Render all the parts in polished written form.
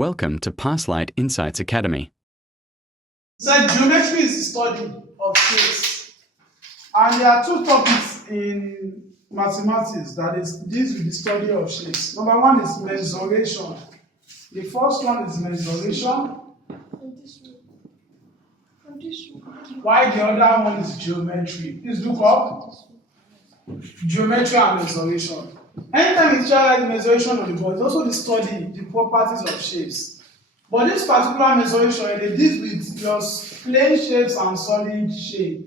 Welcome to Passlite Insight Academy. So geometry is the study of shapes. And there are two topics in mathematics that deals with the study of shapes. Number one is mensuration. The first one is mensuration, while the other one is geometry. Please look up geometry and mensuration. Anytime it's tried mensuration on the board, it's also the study, the properties of shapes. But this particular mensuration, they deal with your plane shapes and solid shape.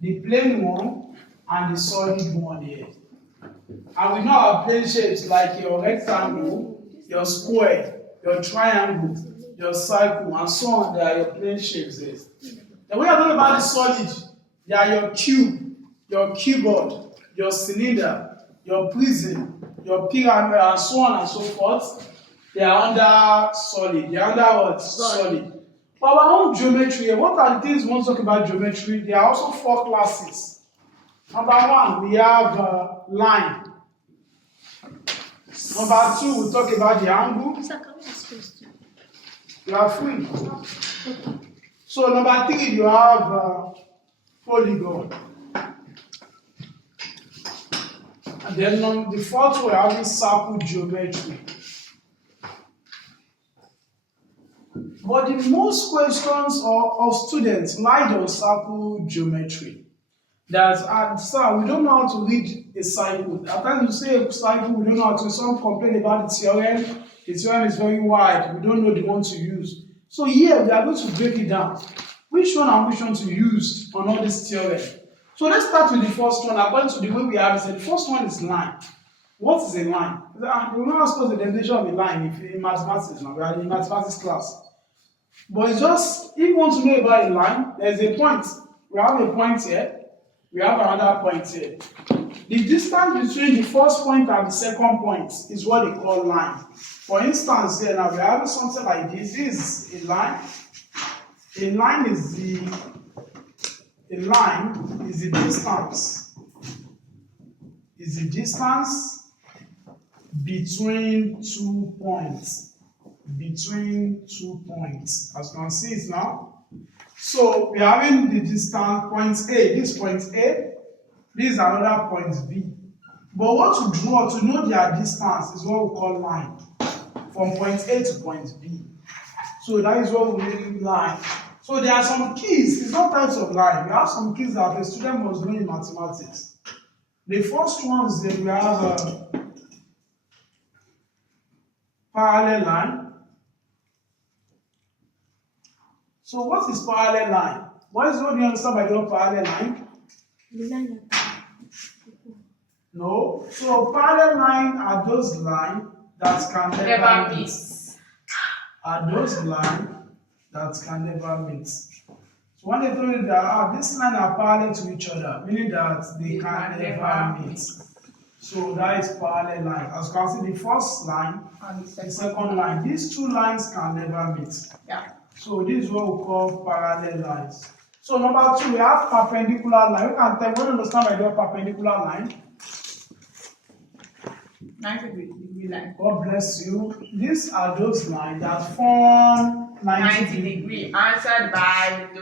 The plane one and the solid one here. And we know our plane shapes like your rectangle, your square, your triangle, your circle, and so on. They are your plane shapes there. Then when we are talking about the solid, they are your cube, your keyboard, your cylinder, your prism, your pyramid, and so on and so forth. They are under solid. They are under what? Solid. For our own geometry, what are the things we want to talk about geometry? There are also four classes. Number one, we have line. Number two, we talk about the angle. You are free. So number three, you have polygon. And then the fourth, we're having circle geometry. But the most questions of students lie on circle geometry. That sir, we don't know how to read a cycle. At times you say a cycle, we don't know how to. Some complain about the theorem. The theorem is very wide. We don't know the one to use. So here we are going to break it down. Which one and which one to use on all this theorem? So let's start with the first one. According to the way we have it, the first one is line. What is a line? We will not ask us the definition of a line if in mathematics now. We are in mathematics class. But it's just, if you want to know about a line, there's a point. We have a point here. We have another point here. The distance between the first point and the second point is what they call line. For instance, here now we have something like this. This is a line. A line is the distance. Is the distance between 2 points. Between 2 points. As you can see it now. So we are having the distance point A. This point A. This is another point B. But what to draw to know their distance is what we call line. From point A to point B. So that is what we mean line. So there are some keys. It's not types of line. We have some keys that a student must know in mathematics. The first ones that we have a parallel line. So what is parallel line? What do you understand by the word parallel line? No. So parallel line are those lines that can never meet. Are those lines that can never meet. So when they told you that these lines are parallel to each other, meaning that they can never meet. So that is parallel line. As you can see, the first line and the second line. These two lines can never meet. Yeah. So this is what we call parallel lines. So number two, we have perpendicular line. We can tell, what do you understand by the word perpendicular line? 90-degree line. God bless you. These are those lines that form 90 degree. Answered by the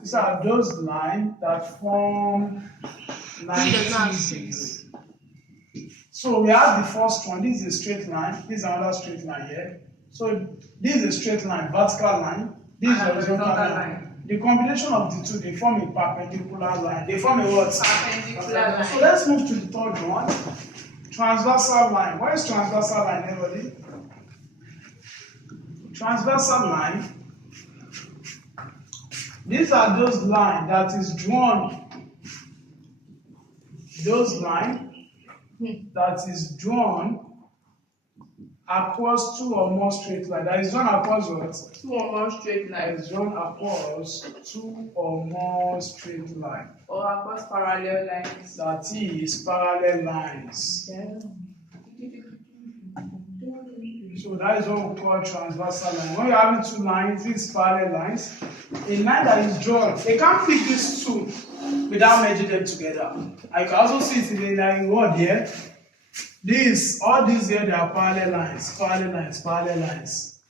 These are those lines that form 90 degrees. So we have the first one. This is a straight line. This is another straight line here. So this is a straight line, vertical line. This is a horizontal line. The combination of the two, they form a perpendicular line. They form a what? Perpendicular line. So let's move to the third one. Transversal line. What is transversal line, everybody? Transversal line. These are those lines that is drawn. Those lines that is drawn across two or more straight lines. That is drawn across what? Two or more straight lines. That is drawn across two or more straight lines. Or across parallel lines. That is parallel lines. Yeah. So that is what we call transversal line. When you're having two lines, these parallel lines, a line that is drawn, they can't pick these two without merging them together. I can also see it in the word here. all these here, they are parallel lines, parallel lines, parallel lines.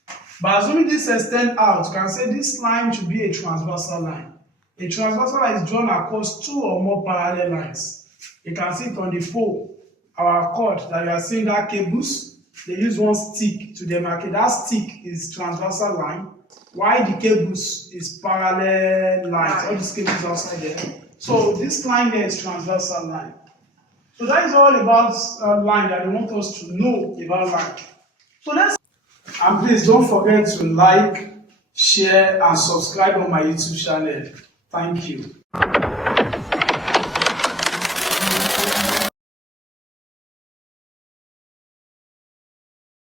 But assuming this extend out, you can say this line should be a transversal line. A transversal line is drawn across two or more parallel lines. You can see it on the pole, our cord that you are seeing, that cables, they use one stick to demarcate. That stick is transversal line, while the cables is parallel lines. All these cables outside there. So this line here is transversal line. So that is all about line that they want us to know about line. So and please don't forget to like, share, and subscribe on my YouTube channel. Thank you.